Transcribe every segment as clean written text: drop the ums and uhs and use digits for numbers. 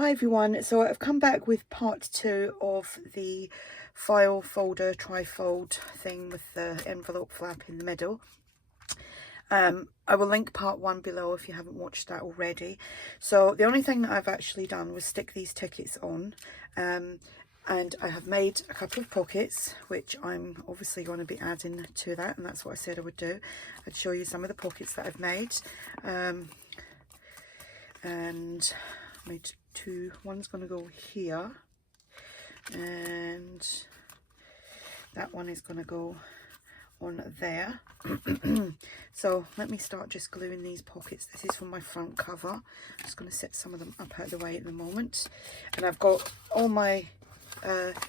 Hi everyone, so I've come back with part 2 of the file folder trifold thing with the envelope flap in the middle. I will link part 1 below if you haven't watched that already. So the only thing that I've actually done was stick these tickets on, and I have made a couple of pockets which I'm obviously going to be adding to that, and that's what I said I would do. I'd show you some of the pockets that I've made, and I made two. One's going to go here and that one is going to go on there. So let me start just gluing these pockets. This is from my front cover. I'm just going to set some of them up out of the way at the moment, and I've got all my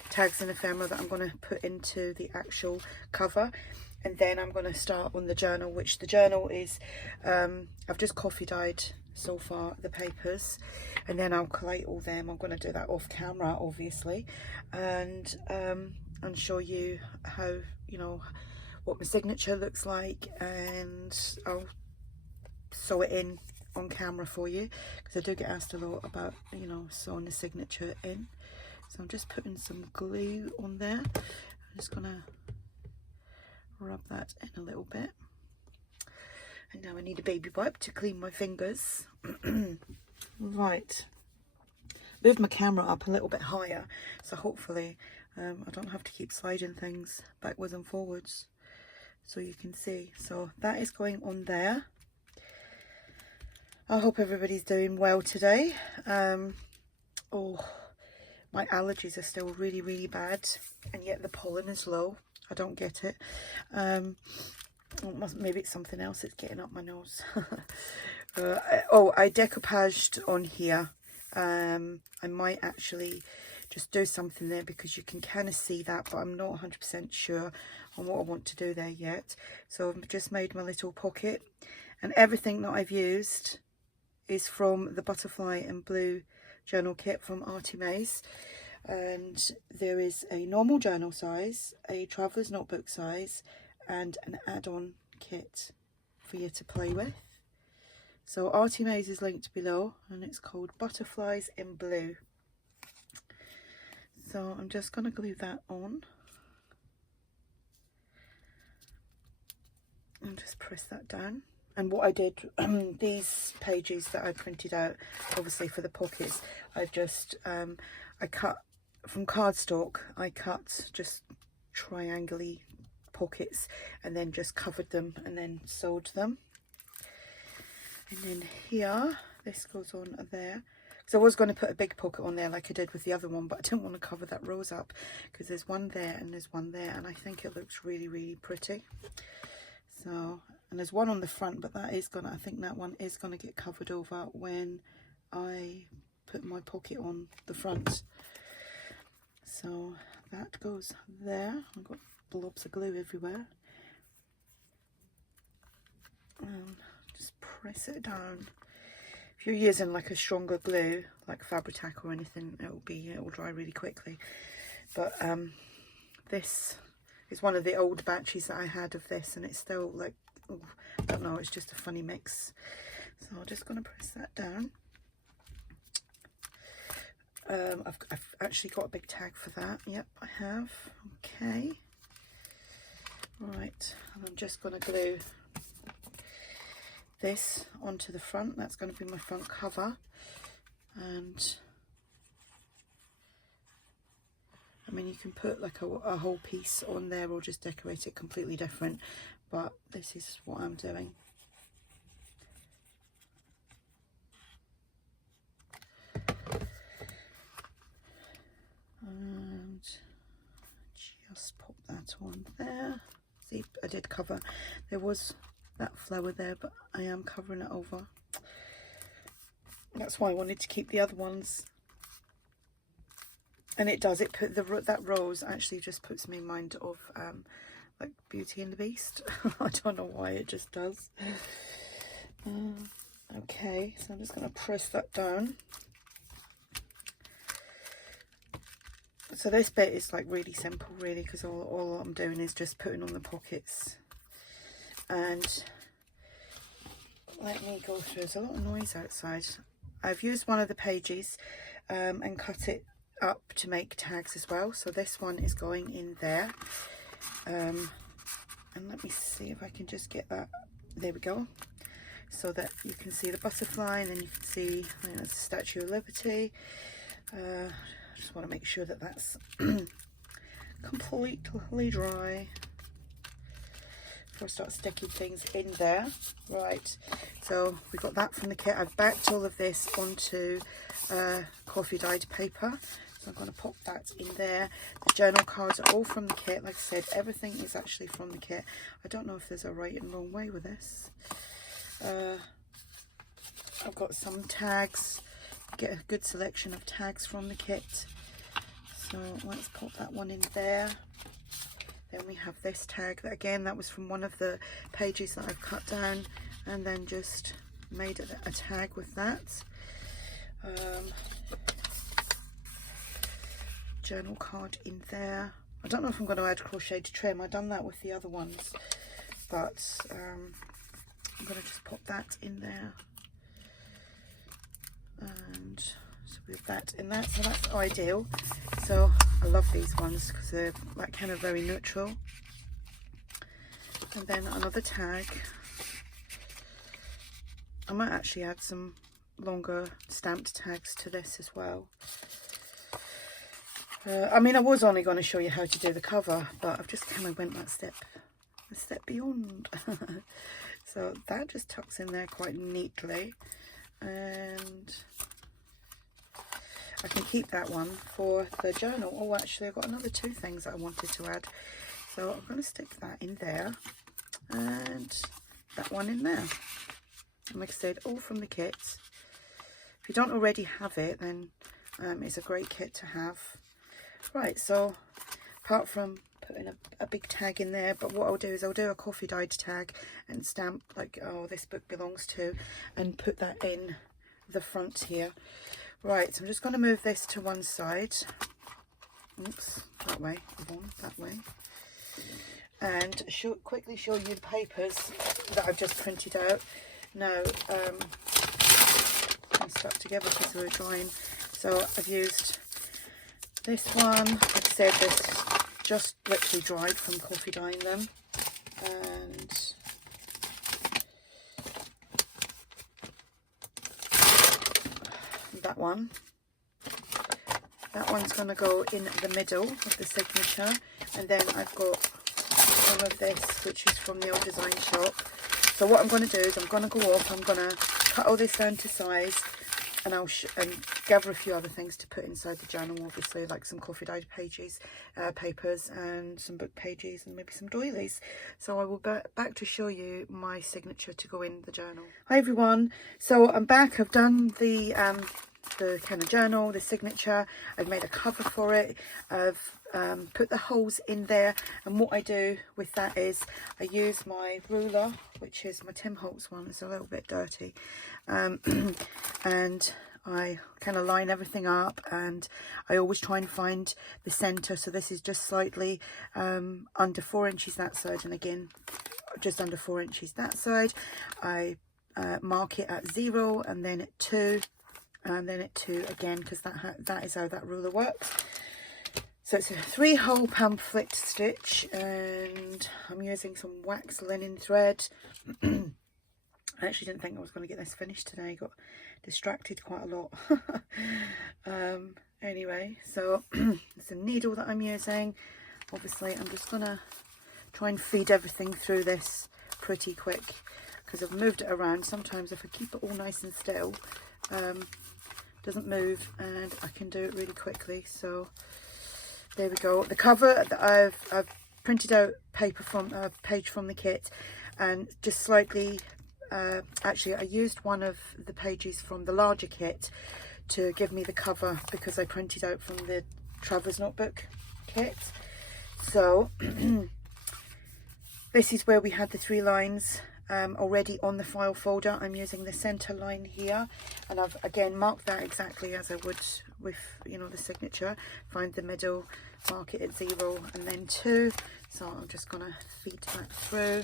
tags and ephemera that I'm going to put into the actual cover, and then I'm going to start on the journal, which the journal is I've just coffee dyed so far the papers, and then I'll collate all them. I'm going to do that off camera obviously, and show you how, you know, what my signature looks like, and I'll sew it in on camera for you because I do get asked a lot about, you know, sewing the signature in. So I'm just putting some glue on there. I'm just gonna rub that in a little bit. And now I need a baby wipe to clean my fingers. Right, move my camera up a little bit higher, so hopefully I don't have to keep sliding things backwards and forwards, so you can see. So that is going on there. I hope everybody's doing well today. Oh, my allergies are still really bad, and yet the pollen is low. I don't get it. Maybe it's something else that's getting up my nose. I decoupaged on here. I might actually just do something there because you can kind of see that, but I'm not 100% sure on what I want to do there yet. So I've just made my little pocket, and everything that I've used is from the Butterfly and Blue journal kit from ARTYmaze. And there is a normal journal size, a traveler's notebook size, and an add-on kit for you to play with. So ARTYmaze is linked below, and it's called Butterflies in Blue. So I'm just going to glue that on and just press that down. And what I did, these pages that I printed out, obviously for the pockets, I've just, I cut from cardstock, I cut just triangular pockets and then just covered them and then sewed them. And then here, this goes on there. So I was going to put a big pocket on there like I did with the other one, but I didn't want to cover that rose up because there's one there and there's one there, and I think it looks really pretty. So, and there's one on the front, but that is gonna, I think that one is gonna get covered over when I put my pocket on the front. So that goes there. I've got blobs of glue everywhere. Just press it down. If you're using like a stronger glue, like Fabri-Tac or anything, it will dry really quickly. But this is one of the old batches that I had of this, and it's still like, I don't know, it's just a funny mix. So I'm just going to press that down. I've actually got a big tag for that. Yep, I have. Okay. Right, and I'm just going to glue this onto the front. That's going to be my front cover. And I mean, you can put like a whole piece on there or just decorate it completely different, but this is what I'm doing. And just pop that on there. See, I did cover, there was that flower there, but I am covering it over. That's why I wanted to keep the other ones. And it does, it put that rose actually just puts me in mind of like Beauty and the Beast. I don't know why, it just does. Okay, so I'm just going to press that down. So this bit is like really simple really, because all I'm doing is just putting on the pockets. And let me go through, there's a lot of noise outside. I've used one of the pages and cut it up to make tags as well. So this one is going in there, and let me see if I can just get that, there we go, so that you can see the butterfly, and then you can see, you know, the Statue of Liberty. I just want to make sure that that's completely dry before I start sticking things in there. Right, so we got that from the kit. I've backed all of this onto coffee dyed paper, so I'm going to pop that in there. The journal cards are all from the kit. Like I said, everything is actually from the kit. I don't know if there's a right and wrong way with this. I've got some tags, get a good selection of tags from the kit, so let's pop that one in there. Then we have this tag, that again, that was from one of the pages that I've cut down and then just made a tag with that. Journal card in there. I don't know if I'm going to add crochet to trim. I've done that with the other ones, but I'm going to just pop that in there, and so with that in that, so that's ideal. So I love these ones because they're like kind of very neutral. And then another tag. I might actually add some longer stamped tags to this as well. I mean, I was only going to show you how to do the cover, but I've just kind of went that step beyond. So that just tucks in there quite neatly, and I can keep that one for the journal. Oh, actually, I've got another two things that I wanted to add, so I'm going to stick that in there and that one in there. And like I said, all from the kit. If you don't already have it, then it's a great kit to have. Right, so apart from putting a big tag in there, but what I'll do is I'll do a coffee dyed tag and stamp like, oh, this book belongs to, and put that in the front here. Right, so I'm just going to move this to one side. Oops, that way, that way. And quickly show you the papers that I've just printed out. Now, I'm stuck together because they were drying. So I've used this one. Like I said, this just literally dried from coffee dyeing them. And that one. That one's going to go in the middle of the signature. And then I've got some of this, which is from the old design shop. So what I'm going to do is I'm going to go off, I'm going to cut all this down to size, and I'll gather a few other things to put inside the journal, obviously, like some coffee dyed pages, papers, and some book pages, and maybe some doilies. So I will be back to show you my signature to go in the journal. Hi everyone, so I'm back. I've done the kind of journal, the signature. I've made a cover for it. I've put the holes in there, and what I do with that is I use my ruler, which is my Tim Holtz one. It's a little bit dirty, and I kind of line everything up, and I always try and find the center. So this is just slightly under 4 inches that side, and again just under 4 inches that side. I mark it at 0, and then at 2, and then at 2 again, because that is how that ruler works. So it's a 3-hole pamphlet stitch, and I'm using some wax linen thread. I actually didn't think I was going to get this finished today. Got distracted quite a lot. Anyway, so it's a needle that I'm using. Obviously, I'm just going to try and feed everything through this pretty quick, because I've moved it around. Sometimes if I keep it all nice and still, doesn't move, and I can do it really quickly. So there we go. The cover that I've printed out paper from a page from the kit, and just slightly actually I used one of the pages from the larger kit to give me the cover, because I printed out from the Traveller's Notebook kit. So this is where we had the 3 lines already on the file folder. I'm using the center line here, and I've again marked that exactly as I would with, you know, the signature. Find the middle, mark it at 0 and then 2. So I'm just gonna feed that through.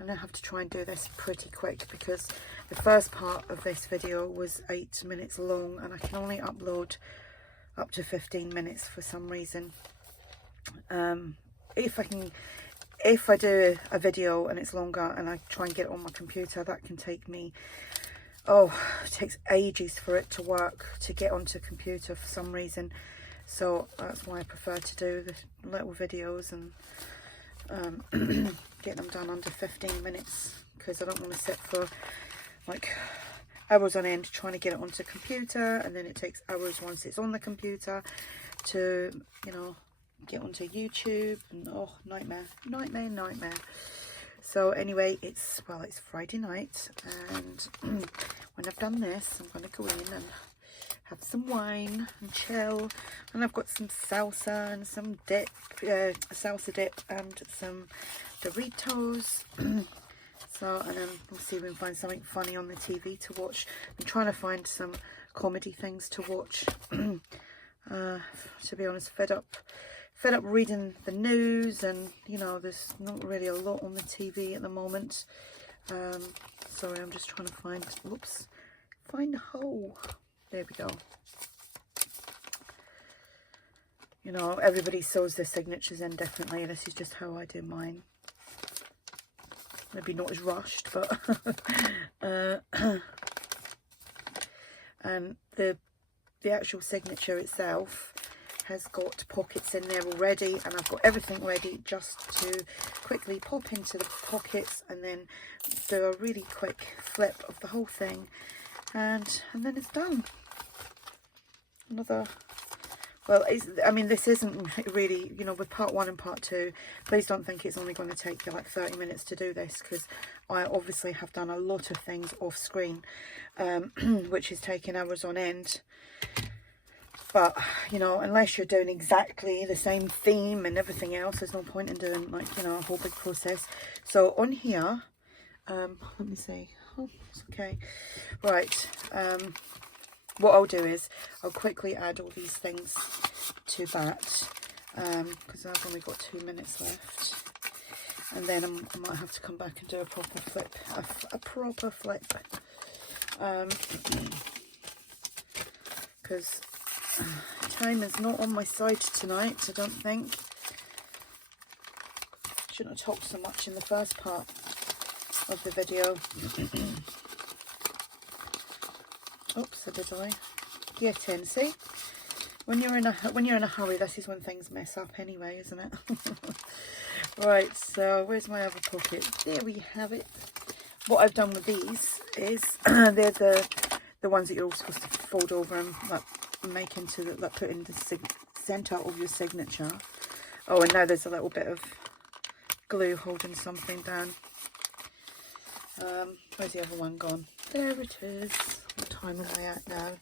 And I have to try and do this pretty quick because the first part of this video was 8 minutes long and I can only upload up to 15 minutes for some reason. If I do a video and it's longer and I try and get it on my computer, that can take me, it takes ages for it to work, to get onto computer for some reason. So that's why I prefer to do the little videos and get them done under 15 minutes, because I don't want to sit for like hours on end trying to get it onto computer, and then it takes hours once it's on the computer to, you know, get onto YouTube, and nightmare. So anyway, it's Friday night, and when I've done this, I'm going to go in and have some wine and chill, and I've got some salsa and some dip, salsa dip, and some Doritos. So, and then we'll see if we can find something funny on the TV to watch. I'm trying to find some comedy things to watch. To be honest, fed up reading the news, and you know, there's not really a lot on the TV at the moment. Sorry, I'm just trying to find a hole. There we go. You know, everybody sews their signatures in differently. This is just how I do mine. Maybe not as rushed, but and the actual signature itself has got pockets in there already, and I've got everything ready just to quickly pop into the pockets and then do a really quick flip of the whole thing, and then it's done. I mean, this isn't really, you know, with part 1 and part 2, please don't think it's only going to take you like 30 minutes to do this, because I obviously have done a lot of things off screen, which is taking hours on end. But, you know, unless you're doing exactly the same theme and everything else, there's no point in doing, like, you know, a whole big process. So on here, let me see. Oh, it's okay. Right. What I'll do is I'll quickly add all these things to that, because I've only got 2 minutes left, and then I might have to come back and do a proper flip, because time is not on my side tonight, I don't think. Shouldn't have talked so much in the first part of the video. Oops, did I get in? See, when you're in a hurry, this is when things mess up anyway, isn't it? Right, so where's my other pocket? There we have it. What I've done with these is they're the ones that you're all supposed to fold over and like make into the, like, put in the center of your signature. Oh, and now there's a little bit of glue holding something down. Where's the other one gone? There it is. What time am I at now?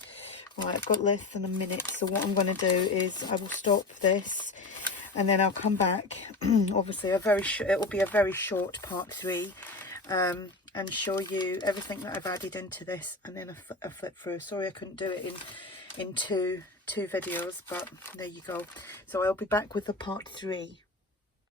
Right, I've got less than a minute, so what I'm going to do is I will stop this and then I'll come back. Obviously it will be a very short part 3, and show you everything that I've added into this, and then a flip through. Sorry I couldn't do it in two videos, but there you go. So I'll be back with the part 3.